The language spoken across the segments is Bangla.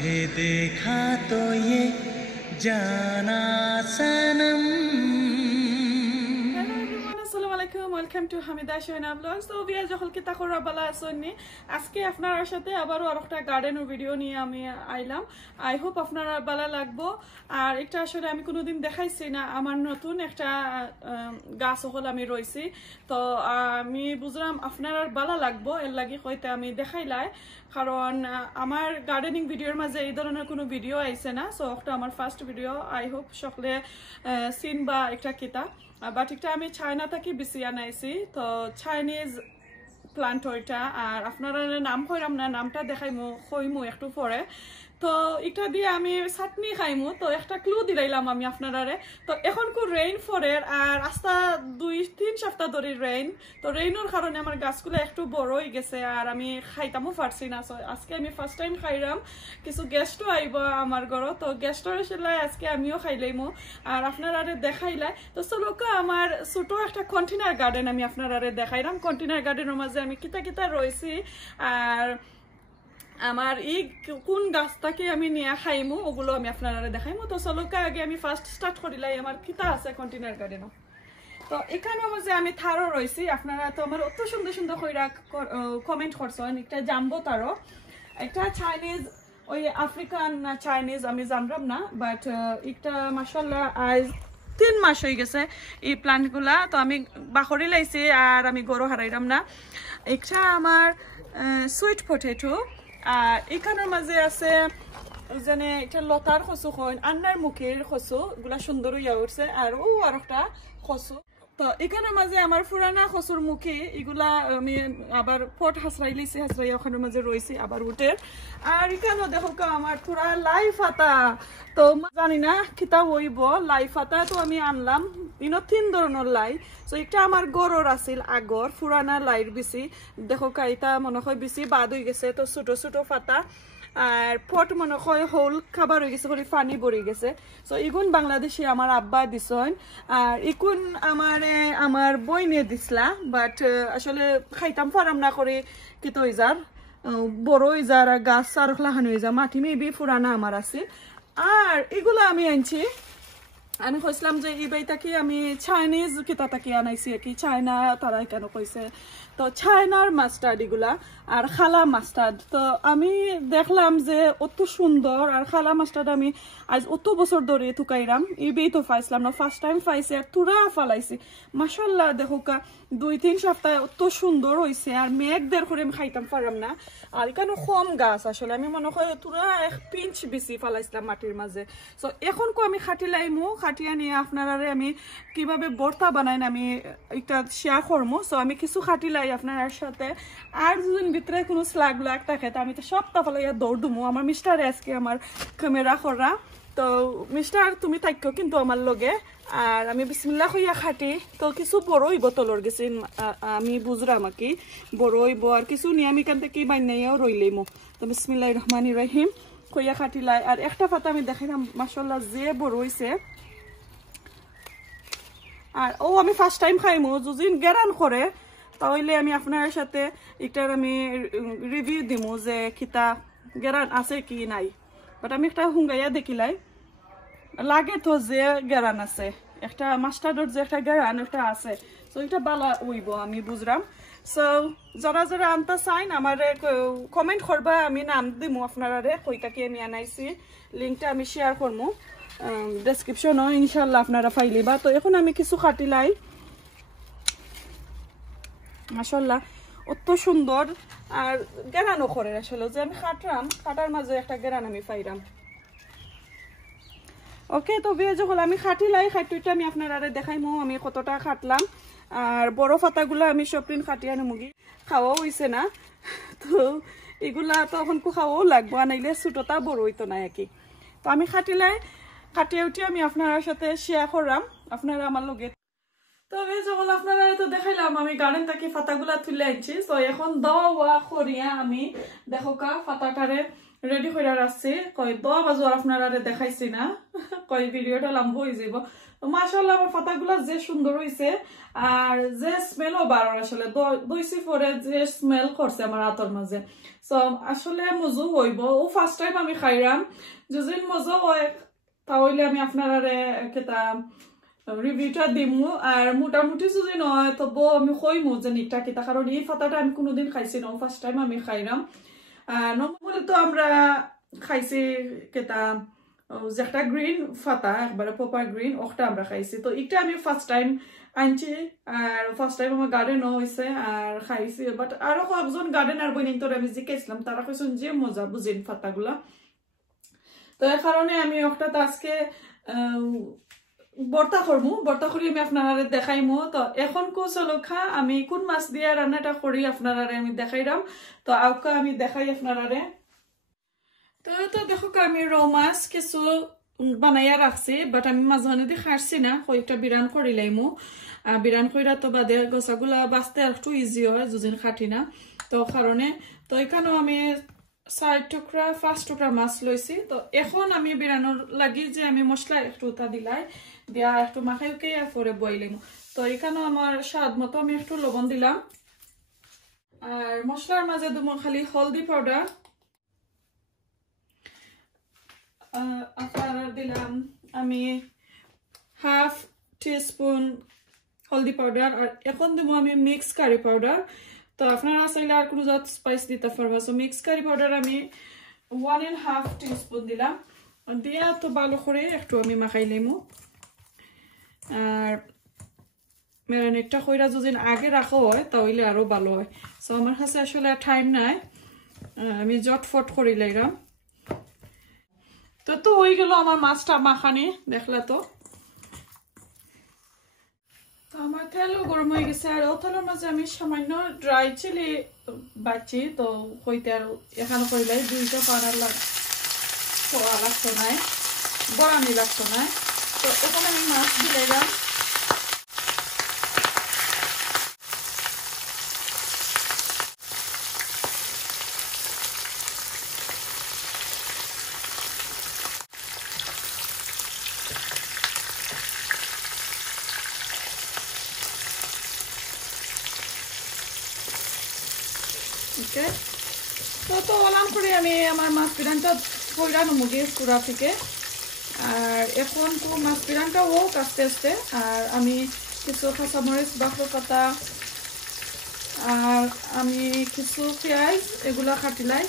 तुझे देखा तो ये जाना सनम। ওয়েলকাম টু হামিদা শোনা ব্লগস। তো বিয়া যখন কি তাকরা বালা আসনি আজকে আপনার সাথে আবারও আরেকটা গার্ডেনের ভিডিও নিয়ে আমি আইলাম। আই হোপ আপনারা ভালো লাগবো। আর একটা আসলে আমি কোনোদিন দেখাইছি না, আমার নতুন একটা গাছ হল আমি রইছি, তো আমি বুঝলাম আপনার ভালো লাগবো, এর লাগি হইতে আমি দেখাইলাই। কারণ আমার গার্ডেনিং ভিডিওর মাঝে এই ধরনের কোনো ভিডিও আইছে না, সো একটা আমার ফার্স্ট ভিডিও। আই হোপ সকলে সিন বা একটা কিতা, বাট একটা আমি চায়না থেকে বেশি আনাইছি, তো চাইনিজ প্লান্ট ওইটা। আর আপনারা নাম কইরাম না, নামটা দেখাইমু কইমু একটু পরে। তো এটা দিয়ে আমি চাটনি খাইমু, তো একটা ক্লু দিলাইলাম আমি আপনারারে। তো এখন কো রেইন ফরের আর আস্তা 2-3 সপ্তাহ ধরে রেইন, তো রেইনের কারণে আমার গাছগুলো একটু বড় হয়ে গেছে আর আমি খাইতামও পারছি না। আজকে আমি ফার্স্ট টাইম খাইলাম, কিছু গেস্টও আইব আমার ঘরও, তো গেস্টর এসে আজকে আমিও খাইলাইমু আর আপনারারে দেখাইলাই। তো চলুক আমার ছোট একটা কন্টেনার গার্ডেন আমি আপনারারে দেখাইলাম। কন্টেনার গার্ডেনের মাঝে আমি কিতা কিতা রয়েছি আর আমার এই কোন গাছটাকে আমি নিয়ে খাইমু ওগুলো আমি আপনারা দেখাইমু। তো চলুক আগে আমি ফার্স্ট স্টার্ট করিলাই আমার কিতা আছে কন্টেনার গার্ডেনও। তো এখানে মাঝে আমি থারও রয়েছি, আপনারা তো আমার অত সুন্দর সুন্দর কইরা কমেন্ট করছেন। একটা জাম্বো তারও, একটা চাইনিজ ওই আফ্রিকান না চাইনিজ আমি জানলাম না, বাট একটা মাশাআল্লাহ আজ 3 মাস হয়ে গেছে এই প্লান্টগুলা, তো আমি বাখরি লাইছি আর আমি গরু হারাইলাম না। একটা আমার সুইট পটেটো, আর এখানের মাঝে আছে যেন এটা লতার খসু কইন আন্নার মুখের খসু, এগুলা সুন্দর হইয়া উঠছে। আর ও আর একটা খসু, তো এখানের মাঝে আমার পুরানা খসুর মুখে এগুলা আমি আবার পট হাসরাই লিছি, হাসরাই ওখানের মাঝে রয়েছি আবার উঠে। আর এখানেও দেখো আমার পুরা লাই ফাতা, তো জানি না কিতা হইব লাই ফাতা, তো আমি আনলাম 3 ধরনের লাই। তো এটা আমার গরুর আছিল আগর পুরানা লাইর বেশি, দেখো এটা মনে হয় বেশি বাদ হয়ে গেছে, তো ছোট ছোট ফাতা। আর পট মনে হয় হোল খাবার হয়ে গেছে, করে পানি ভরে গেছে। তো ইগুন বাংলাদেশে আমার আব্বা দিছেন, আর ইগুন আমার বই নিয়ে দিছিলা, বাট আসলে খাইতাম পারাম না করে কিতো হয়ে যার বড় হয়ে যার গাছ আর লাহান হয়ে যা মাটি মেবি পুরানা আমার আছে। আর এগুলো আমি আনছি, আমি কইছিলাম যে এই বাইটাকে আমি চাইনিজ কিতাটাকে আনাইছি আর কি, চায়না তারা কেন কইছে। তো চায়নার মাস্টার্ড এগুলা আর খালা মাস্টার্ড, তো আমি দেখলাম যে অত সুন্দর। আর খালা মাস্টার্ড আমি আজ অত বছর ধরে থুকাইলাম, এই তো পাইছিলাম না, ফার্স্ট টাইম পাইছি আর তুরা ফালাইছি। মাশাআল্লাহ দেখো 2-3 সপ্তাহে অত সুন্দর হয়েছে। আর মেঘদের করে আমি খাইতাম পারলাম না, আর এখানে কম গাছ আসলে আমি মনে হয় তুরা 1 পিঞ্চ বেশি ফালাইছিলাম মাটির মাঝে। তো এখন আমি খাটি লাইমু, খাটিয়া নিয়ে আপনারা আমি কিভাবে ভর্তা বানাই আমি একটা শেয়ার করবো। সো আমি কিছু খাটি লাই আপনার সাথে, আর যদি ভিতরে কোনো স্লাগ লাগ থাকে আমি তো সব তাফালাইয়া দৌড় দুমু। আমার মিস্টার আজকে আমার ক্যামেরা করা, তো মিস্টার তুমি থাকো কিন্তু আমার লগে। আর আমি বিসমিল্লাহ কইয়া খাটি, তো কিছু বড়ই বোতলর গেছে আমি বুঝলাম আর কি বড় হইব, আর কিছু নিয়ে আমি এখান থেকে বানাইয়াও রইলাম। তো বিসমিল্লাহির রহমানির রহিম কইয়া খাটি লাই। আর একটা পাতা আমি দেখাইলাম মাশাআল্লাহ যে বড় হইছে। আর ও আমি ফার্স্ট টাইম খাইমু, যদি গেরান করে তাহলে আমি আপনার সাথে এটার আমি রিভিউ দিমু যে কিতা গেরান আছে কি নাই। বাট আমি একটা হুঙ্গাইয়া দেখিলাই লাগে তো যে গেরান আছে, একটা মাস্টার্ডর যে একটা গেরান একটা আছে, তো এটা বালা হইব আমি বুঝলাম। সো যারা যারা আনতে চাইন আমার কমেন্ট করবা, আমি নাম দিমু আপনারা কইটাকে আমি আনাইছি, লিঙ্কটা আমি শেয়ার করবো ডেসক্রিপশনও ইনশাল্লাহ আপনারা ফাইলিবা। তো এখন আমি কিছু খাটিলাই, মাশাআল্লাহ অত সুন্দর। আর গেরানও করে আসলে যে আমি খাটার মাঝে একটা গেরান আমি পাইলাম। ওকে, তো বিয়ে যখন আমি খাটিলাই খাটুইটা আমি আপনারা দেখাইমু আমি কতটা খাটলাম। আর বড় পাতাগুলো আমি সবদিন খাটিয়ে আনি মুগি খাওয়াও হয়েছে না, তো এগুলা তো এখন খাওয়াও লাগবো, আনাইলে ছোটটা বড় হইতো না একই। তো আমি খাটিলাই কাটিয়ে উঠে আমি আপনার সাথে শেয়ার করলাম, আপনারা আমার লগে। তো এই যখন আপনারা তো দেখাইলাম আমি গার্ডেন থেকে পাতাগুলা তুলে আনছি। তো এখন দাওয়া করিয়া আমি দেখো পাতাটারে রেডি করে রাখছি কই 10 বাজে আপনারা দেখাইছি না কই ভিডিওটা লম্বা হয়ে যাব তো মাশাআল্লাহ আমার পাতাগুলো যে সুন্দর হইছে আর যে স্মেলও বারো আসলে দইছি পরে যে স্মেল করছে আমার হাতের মাঝে সো আসলে মজু হইব ও ফার্স্ট টাইম আমি খাইরাম যদি মজা হয় তাহলে আমি আপনারা কেতা রিভিউটা দিমু আর মোটামুটি যদি নয় তবু আমি কইমু যে নিকটা কিতা কারণ এই পাতাটা আমি কোনোদিন খাইছি না ফার্স্ট টাইম আমি খাইরাম নর্মালি তো আমরা খাইছি কেতা যে একটা গ্রিন পাতা একবারে প্রপার গ্রিন ওটা আমরা খাইছি তো এটা আমি ফার্স্ট টাইম আনছি আর ফার্স্ট টাইম আমার গার্ডেনও হয়েছে আর খাইছি বাট আরো কয়েকজন গার্ডেনার বইনি তোর আমি জিজ্ঞাসলাম তারা কইছেন যে মজা বুঝিন পাতাগুলা তো এই কারণে আমি ওটা আজকে বর্তা করি আমি আপনারা দেখাইমু তো এখন চলখা আমি কোন মাছ দিয়ে রান্নাটা করি আপনারা আমি দেখাইরাম তো আউকা আমি দেখাই আপনারা তো দেখো আমি রৌ মাছ কিছু বানাইয়া রাখছি বাট আমি মাঝখানে দিয়ে খাটছি না কয়েকটা বিরান করি লাইমু বিরান কইরা তো বাদে গোছাগুলা বাঁচতে একটু ইজি হয় দুদিন খাটি না তো কারণে তো এখানেও আমি 4 টুকরা 5 টুকরা মাছ লইছি তো এখন আমি বিরানোর লাগি যে আমি মশলা একটু উতা দিলাই দিয়া একটু মাখাইকে পরে বইলাম তো এখানেও আমার স্বাদ মতো আমি একটু লবণ দিলাম আর মশলার মাঝে দেবো খালি হলদি পাউডার আপনারা দিলাম আমি হাফ টিস্পুন হলদি পাউডার আর এখন দেবো আমি মিক্স কারি পাউডার তো আপনারা চাইলে আর কোনো জাত স্পাইস দিতে পারবা সো মিক্স কারি পাউডার আমি 1.5 টিস্পুন দিলাম দিয়া তো ভালো করে একটু আমি মাখাই লইমু আর ম্যারিনেটটা কইরা যদি আগে রাখা হয় তাহলে আরো ভালো হয় সো আমার কাছে আসলে টাইম নাই আমি জটফট করে লাইরাম তো হয়ে গেল আমার মাছটা মাখানি দেখলা তো আমার তেলও গরম হয়ে গেছে আর ও তেলের মাঝে আমি সামান্য ড্রাই চিলি বাচ্ছি তো হইতে আর এখানে কইলে 2টা পাউডার লাগতো নাই গরমই লাগতো না তো এখন আমি মাছ দিলাম ওকে তো ওলাম করে আমি আমার মাছ পিরানটা কইরানো মুগিয়ে পুরা থেকে আর এখন তো মাছ পিরানটা হোক আস্তে আস্তে আর আমি কিছু কাঁচামরিচ বাকর পাতা আর আমি কিছু পেঁয়াজ এগুলা কাটিলাই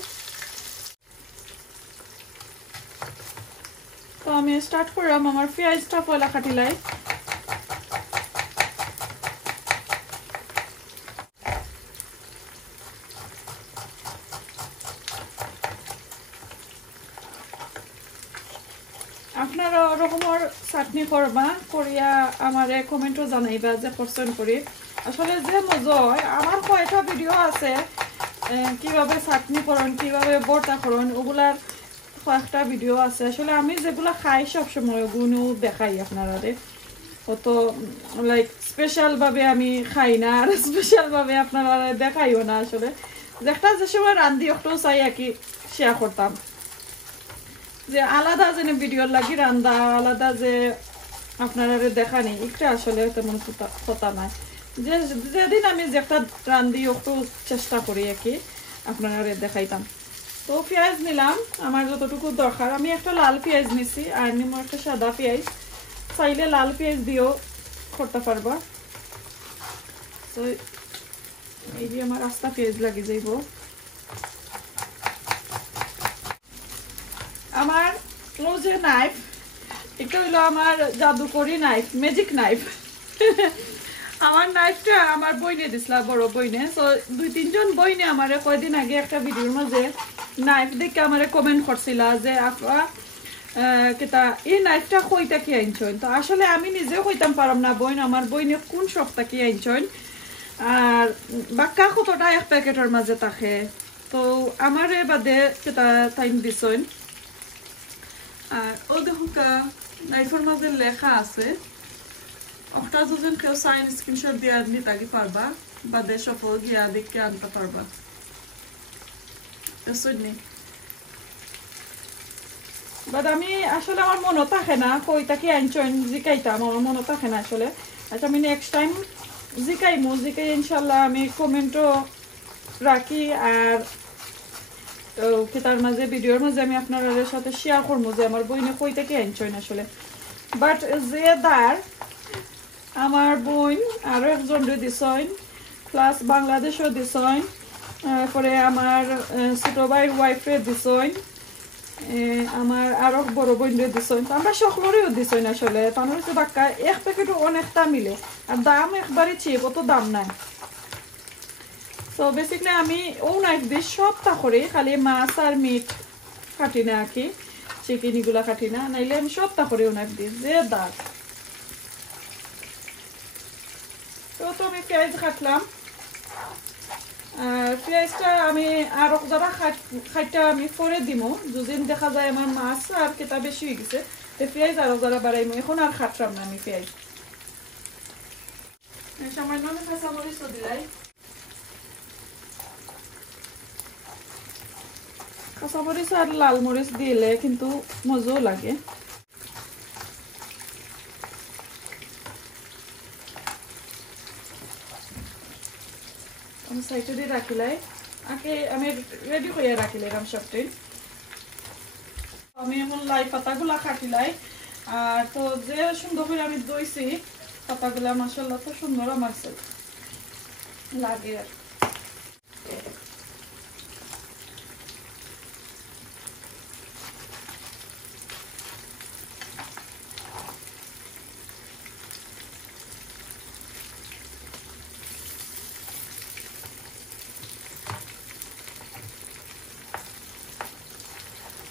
তো আমি স্টার্ট করলাম আমার পেঁয়াজটা পয়লা কাটিলাই আপনারা ওরকমের চাটনি করবা করিয়া আমারে কমেন্টও জানাইবা যে পছন্দ করি আসলে যে মজা হয় আমার কয়টা ভিডিও আছে কিভাবে চাটনি করন কিভাবে ভর্তা করন ওগুলার কয়েকটা ভিডিও আছে আসলে আমি যেগুলা খাই সবসময় ওগুলো দেখাই আপনারা অত লাইক স্পেশাল ভাবে আমি খাই না আর স্পেশাল ভাবে আপনারা দেখাইও না আসলে যেটা যে সময় রান্ধি একটাও চাই আর কি শেয়ার করতাম যে আলাদা যে ভিডিও লাগি রান্দা আলাদা যে আপনারা দেখানি একটা আসলে তেমন কথা নাই যে যেদিন আমি যেটা রান্ধি একটু চেষ্টা করি আর কি আপনারা দেখাইতাম তো পেঁয়াজ নিলাম আমার যতটুকু দরকার আমি একটা লাল পেঁয়াজ নিছি আর নিমো একটা সাদা পেঁয়াজ চাইলে লাল পেঁয়াজ দিয়েও করতে পারবা তো এই যে আমার আস্তা পেঁয়াজ লাগি যাইব আমার ও যে নাইফ এটা হইলো আমার জাদুকরি নাইফ ম্যাজিক নাইফ আমার নাইফটা আমার বইনে দিছিল বড় বইনে তো 2-3 জন বইনে আমারে কয়দিন আগে একটা ভিডিওর মাঝে নাইফ দেখে আমারে কমেন্ট করছিল যে আপা কেতা এই নাইফটা কইতা কি আনছন তো আসলে আমি নিজেও কইতাম পারম না বইন আমার বইনে কোন সপ্তাহ কি আনছন আর বাক্কা কতটা এক প্যাকেটের মাঝে থাকে তো আমারে বাদে কেতা টাইম দিছন আর ও দেখুকা নাইফের মাঝে লেখা আছে ওটা যদি কেউ সাইন স্ক্রিনশট দিয়ে নিতে পারবা বাদে সফল গিয়া দেখে আনতে পারবা বুঝনি বাট আমি আসলে আমার মনে থাকে না কইটা কি আনছইন জিকাইতাম আমার মনে থাকে না আসলে আচ্ছা আমি নেক্সট টাইম জিকাই ইনশাল্লাহ আমি কমেন্টও রাখি আর কি তার মাঝে ভিডিওর মাঝে আমি আপনাদের সাথে শেয়ার করবো যে আমার বইনে কইটা কি আনছইন আসলে বাট যে দার আমার বোন আরো একজন দিছইন প্লাস বাংলাদেশও দিছইন পরে আমার ছোট ভাইয়ের ওয়াইফে দিছইন আমার আরো বড় বোনরে দিছইন তো আমরা সকলেরও দিছইন আসলে তাহলে হচ্ছে বাক্কা এক প্যাকেটও অনেকটা মিলে আর দাম একবারই চিপ অত দাম নাই তো বেসিকলি আমি ও নাইফ দিয়ে সবটা করে খালি মাছ আর মিট কাটি না আর কি চিকেন এগুলা কাটি না নাইলে আমি সবটা করে ও নাইফ দিই যে দাগ তো আমি পেঁয়াজ কাটলাম আর পেঁয়াজটা আমি আর যারা খাইটা আমি পরে দিব যদি দেখা যায় আমার মাছ আর কেটা বেশি হয়ে গেছে তো পেঁয়াজ আরো যারা বাড়াইমু এখন আর খাটলাম না আমি পেঁয়াজ সামান্য আমি কাঁচামরিচ দিলাই কাঁচামরিচ আর লাল মরিচ দিলে কিন্তু মজাও লাগে আমি সাইডে দিয়ে রাখিলাই আগে আমি রেডি করে রাখিলাম সবটাই আমি এমন লাই পাতাগুলা কাটিলাই আর তো যে সুন্দর করে আমি দইছি পাতাগুলা মাশাআল্লাহ তো সুন্দর আমার লাগে আর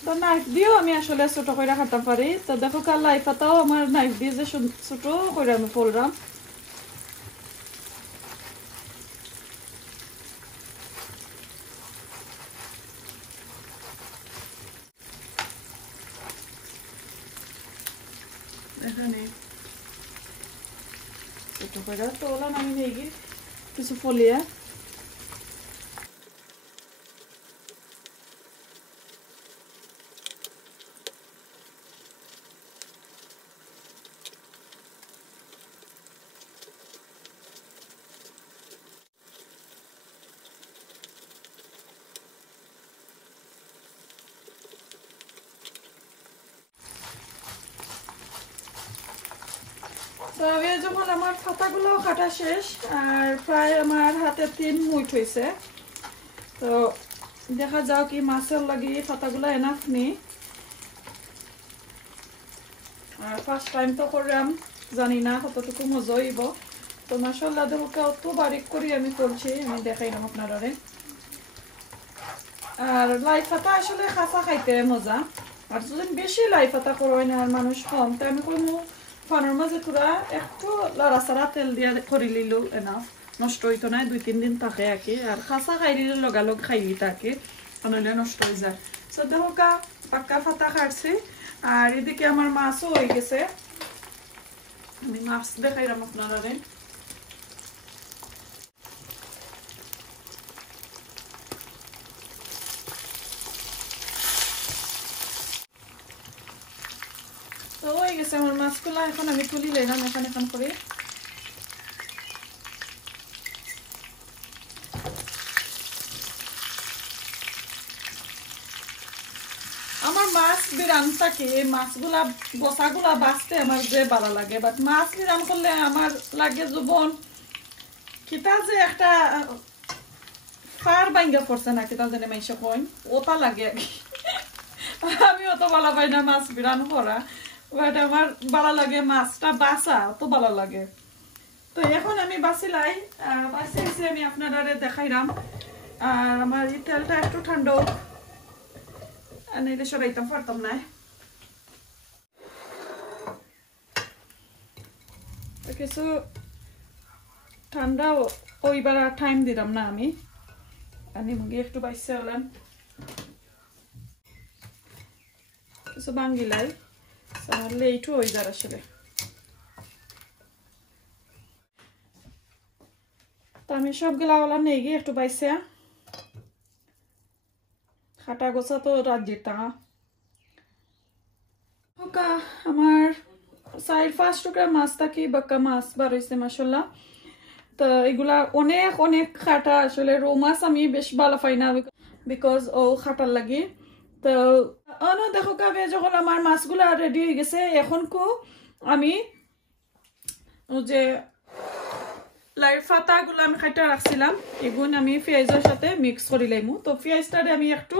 তো নাইফ দিয়েও আমি আসলে ছোট করে কাটতে পারি তো দেখো কাল লাই পাতাও আমার নাইফ দিয়ে যে ছোট করে আমি ফোললাম এখানে ছোট করে তোলাম আমি নেই কিছু ফলিয়া তো আমি যখন আমার পাতাগুলো কাটা শেষ আর প্রায় আমার হাতে 3 মুঠ হয়েছে তো দেখা যাও কি মাছের লাগি পাতাগুলো এনাফ নি আর ফার্স্ট টাইম তো করলাম জানি না কতটুকু মজা হইব তো মাশাআল্লাহ দেখো কত বারিক করে আমি করছি আমি দেখাইলাম আপনারা আর লাই পাতা আসলে কাঁচা খাইতে মজা আর যদি বেশি লাই পাতা করোই না আর মানুষ কম তাই আমি কোনো ফানোর মাঝে তোরা একটু লড়াচাড়া তেল দিয়া করে লিলো এনাফ নষ্ট হইতো না 2-3 দিন থাকে আর কি আর কাঁচা খাই দিলে লগালগ খাইবি তাকে নইলে নষ্ট হয়ে যায় তো দেখো পাক্কা পাতা কাটছি আর এদিকে আমার মাছও হয়ে গেছে আমি মাছ দেখাইলাম আপনারা তো হয়ে গেছে আমার মাছগুলা এখন আমি তুলি লইলাম এখন করে আমার মাছ বিরান থাকে মাছগুলা বসাগুলা বাঁচতে আমার যে ভালো লাগে বাট মাছ বিরান করলে আমার লাগে জীবন কিতা যে একটা ফার বাইঙ্গা পড়ছে না কিতা জানে মাইসা কইন ওটা লাগে আমি অত ভালো পাই না মাছ বিরান করা বাট আমার ভালো লাগে মাছটা বাঁচা অত ভালো লাগে তো এখন আমি বাঁচিলাই বাঁচিয়েছি আমি আপনারা দেখাইলাম আর আমার এই তেলটা একটু ঠান্ডা নাইলে সরাইতাম পারতাম না কিছু ঠান্ডা ওইবার টাইম দিলাম না আমি মুগে একটু বাইসে হলাম কিছু বাঙ্গিলাই লেটও হয়ে যার আসলে তো আমি সবগুলা ওলাম নিয়ে গিয়ে একটু বাইসে খাটা গোছা তো রাত দিতা কা আমার 4-5 টুকরা মাছ থাকি বাক্কা মাছ বার হইছে মাশাআল্লাহ তো এগুলা অনেক অনেক খাটা আসলে রৌ মাছ আমি বেশ ভালো পাই না বিকজ ও খাটার লাগে তো অনো দেখো কাবে যখন আমার মাছগুলা রেডি হয়ে গেছে এখন কো আমি যে লাইর পাতাগুলো আমি কাটা রাখছিলাম এগুলো আমি পেঁয়াজের সাথে মিক্স করে লাইমু তো পেঁয়াজটারে আমি একটু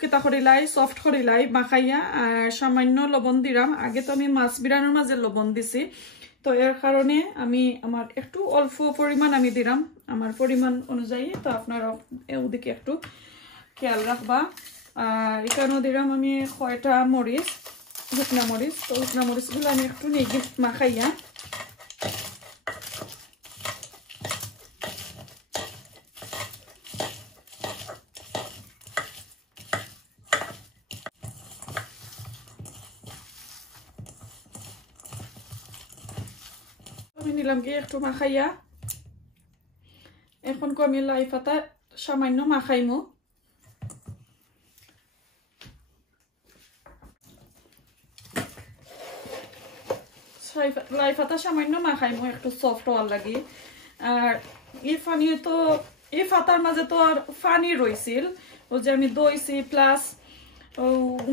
কেতা করে লাই সফট করে লাই মাখাইয়া আর সামান্য লবণ দিলাম আগে তো আমি মাছ বিরানোর মাঝে লবণ দিছি তো এর কারণে আমি আমার একটু অল্প পরিমাণ আমি দিলাম আমার পরিমাণ অনুযায়ী তো আপনারা ওদিকে একটু খেয়াল রাখবা আর এখানে দিলাম আমি কয়টা মরিচ শুকনা মরিচ তো শুকনা মরিচগুলো আমি একটু নিয়ে মাখাইয়া আমি নিলাম কি একটু মাখাইয়া এখন কো আমি লাই পাতা সামান্য মাখাইমু লাই পাতা সামান্য মাখাইমু একটু সফট হওয়ার লাগি আর এই পানি তো এই পাতার মাঝে তো আর পানি রইছিল ও যে আমি দইছি প্লাস ও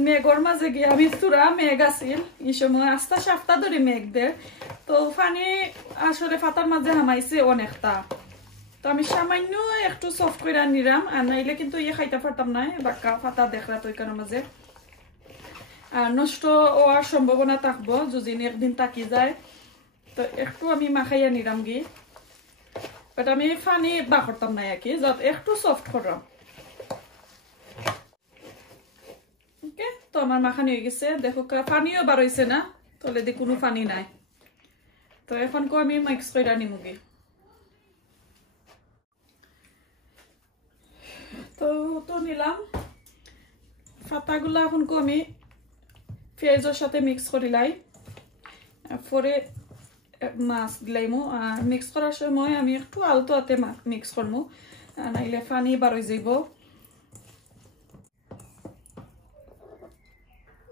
মেঘর মাঝে গিয়ে আমি চূড়া মেঘ আছিল এই সময় আস্তে সাপ্তাহ ধরে মেঘ দেয় তো পানি আসলে পাতার মাঝে হামাইছে অনেকটা তো আমি সামান্য একটু সফট করে নিলাম আর নাইলে কিন্তু ইয়ে খাইতে পারতাম না বাক্কা পাতা দেখলা তো এখানে মাঝে আর নষ্ট হওয়ার সম্ভাবনা থাকবো যদি একদিন থাকি যায় তো একটু আমি মাখাইয়া নিলাম গি বাট আমি পানি বা করতাম না আর কি যত একটু সফট করলাম ওকে তো আমার মাখানি হয়ে গেছে দেখো পানিও বার হইছে না তলে দি কোনো পানি নাই তো এখন কো আমি মিক্স করে নিমুগি তো তো নিলাম পাতাগুলা এখন কো আমি পেঁয়াজের সাথে মিক্স করে লাই পরে মাছ দিলাইমু আর মিক্স করার সময় আমি একটু আলতো হাতে মিক্স করবো নাইলে পানি বার হয়ে যাইব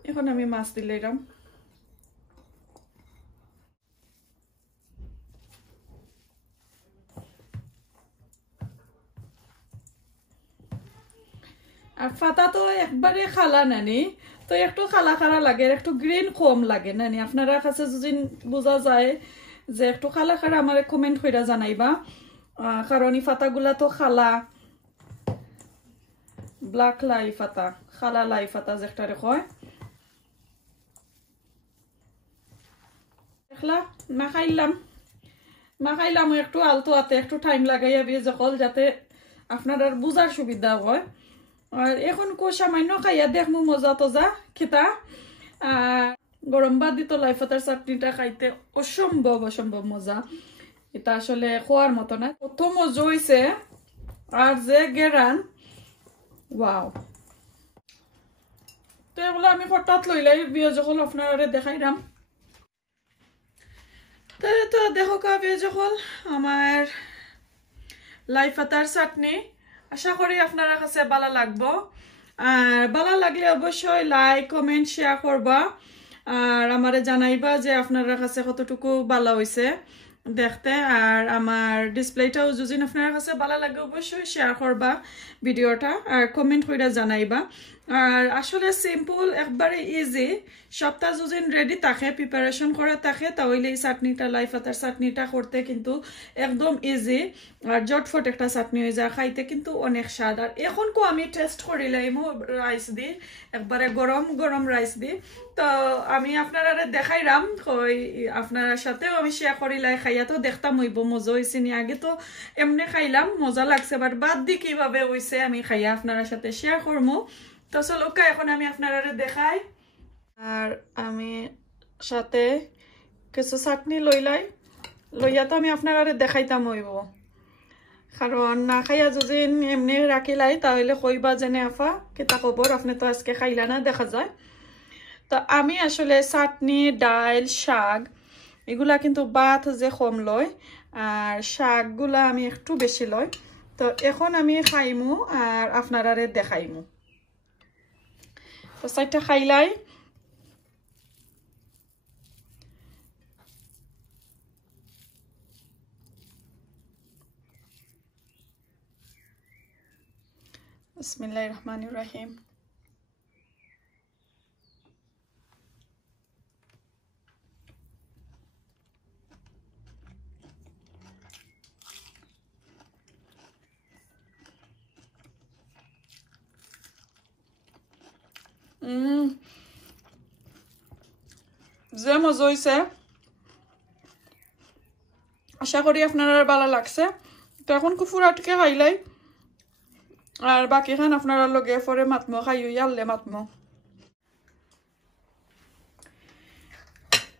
এখন আমি মাছ দিলাম আর পাতা তো একবারে খালা নানি তো একটু খালা খালা লাগে একটু গ্রিন কম লাগে নানি আপনারা কাছে যদি বোঝা যায় যে একটু খালা খালা আমার কমেন্ট করে জানাইবা কারণ এই পাতাগুলা তো খালা ব্ল্যাক লাই পাতা খালা লাই পাতা যেটারে কয় দেখলা মাখাইলাম একটু আলতো হাতে একটু টাইম লাগাইয়া বিয়ে যখন যাতে আপনার বুঝার সুবিধা হয় আর এখন কো সামান্য খাইয়া দেখমু মজা তজা খেতা গরম ভাত দিত লাই পাতার চাটনিটা খাইতে অসম্ভব মজা এটা আসলে খোয়ার মতো না কত মজা হইছে আর যে গেরান ওয়াও তো এগুলো আমি ফটাত লইলাই বিয়ে যখন আপনারা দেখাইলাম তো দেখো কাবে যখন আমার লাই পাতার চাটনি আশা করি আপনারা কাছে ভালো লাগবো আর ভালো লাগলে অবশ্যই লাইক কমেন্ট শেয়ার করবা আর আমারে জানাইবা যে আপনারা কাছে কতটুকু ভালো হইছে দেখতে আর আমার ডিসপ্লেটাও যদি আপনার কাছে ভালো লাগে অবশ্যই শেয়ার করবা ভিডিওটা আর কমেন্ট করে জানাইবা আর আসলে সিম্পল একবারে ইজি সপ্তাহ যদি রেডি থাকে প্রিপারেশন করা থাকে তাহলে এই চাটনিটা লাই পাতার চাটনিটা করতে কিন্তু একদম ইজি আর জটফট একটা চাটনি হয়ে যায় খাইতে কিন্তু অনেক স্বাদ আর এখন কো আমি টেস্ট করিলাম রাইস দি একবারে গরম রাইস দি তো আমি আপনারা দেখাইলাম আপনার সাথেও আমি শেয়ার করিলাই খাইয়া তো দেখতাম হইব মজা হয়েছে নি আগে তো এমনি খাইলাম মজা লাগছে বাট বাদ দি কিভাবে হয়েছে আমি খাইয়া আপনার সাথে শেয়ার করবো তো চলো এখন আমি আপনারা দেখাই আর আমি সাথে কিছু চাটনি লইয়া তো আমি আপনারা দেখাইতাম হইব কারণ না খাইয়া যদি এমনি রাখিলাই তাহলে কইবা যেনে আফা কেতা খবর আপনি তো আজকে খাইলা না দেখা যায় তো আমি আসলে চাটনি ডাল শাক এগুলা কিন্তু ভাত যে কম লয় আর শাকগুলা আমি একটু বেশি লয় তো এখন আমি খাইমু আর আপনারা দেখাইমু তো চাইটা খাইলাই বিসমিল্লাহির রহমানির রহিম। যে মজা হয়েছে, আশা করি আপনার ভালো লাগছে। তো এখন কুফুরাটকে খাইলাই আর বাকি খান আপনার লগে পরে মাতমো, খাই আনলে মাতমো।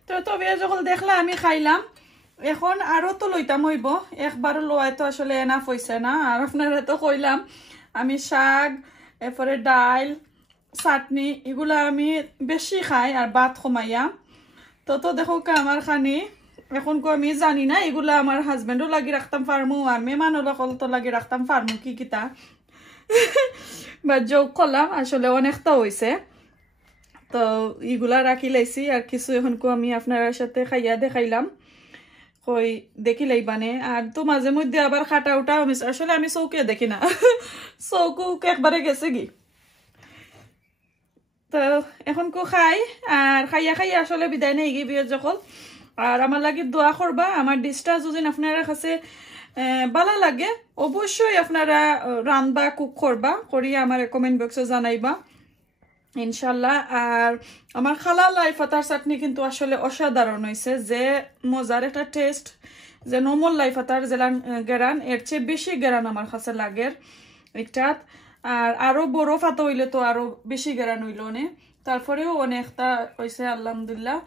তো তবে যখন দেখলা আমি খাইলাম, এখন আরো তো লইতাম হইব, একবার লোয়াই তো আসলে এনাফ হইছে না। আর আপনারা তো কইলাম আমি শাক, এরপরে ডাল, চাটনি এগুলা আমি বেশি খাই আর ভাত কমাইয়া। তো দেখো আমার খানি এখন আমি জানি না, এগুলা আমার হাজবেন্ডও লাগি রাখতাম ফার্মু আর মেহমানও সকল তো লাগি রাখতাম ফার্মু কি কিতা বা যোগ করলাম, আসলে অনেকটা হয়েছে। তো এগুলা রাখি লাইছি আর কিছু এখন আমি আপনার সাথে খাইয়া দেখাইলাম, কই দেখি লাইবানে। আর তো মাঝে মধ্যে আবার খাটা উঠা আসলে আমি চৌকে দেখি না চৌকু একবারে গেছে কি। তো এখন খাই আর খাইয়া আসলে বিদায় নেই গিয়ে বিয়ের যখন। আর আমার লাগে দোয়া করবা, আমার ডিশটা যদি আপনারা কাছে ভালো লাগে অবশ্যই আপনারা রানবা, কুক করবা, করিয়া আমার কমেন্ট বক্সে জানাইবা ইনশাল্লাহ। আর আমার খালা লাই পাতার চাটনি কিন্তু আসলে অসাধারণ হয়েছে, যে মজার একটা টেস্ট, যে নর্মাল লাই পাতার জেলান গেরান এর চেয়ে বেশি গেরান আমার কাছে লাগের একটাত। আর আরো বড় ফাতা হইলে তো আরো বেশি গেরান হইল নে, তারপরেও অনেকটা হয়েছে আলহামদুলিল্লাহ,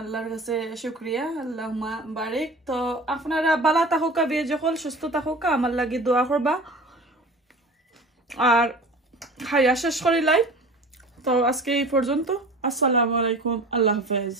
আল্লাহর কাছে শুক্রিয়া, আল্লাহুম্মা বারিক। তো আপনারা বালা থাকুকা, বিয়ে যখন সুস্থ থাকুকা, আমার লাগি দোয়া করবা। আর খাইয়া শেষ করিলাই। তো আজকে এই পর্যন্ত, আসসালামু আলাইকুম, আল্লাহ হাফেজ।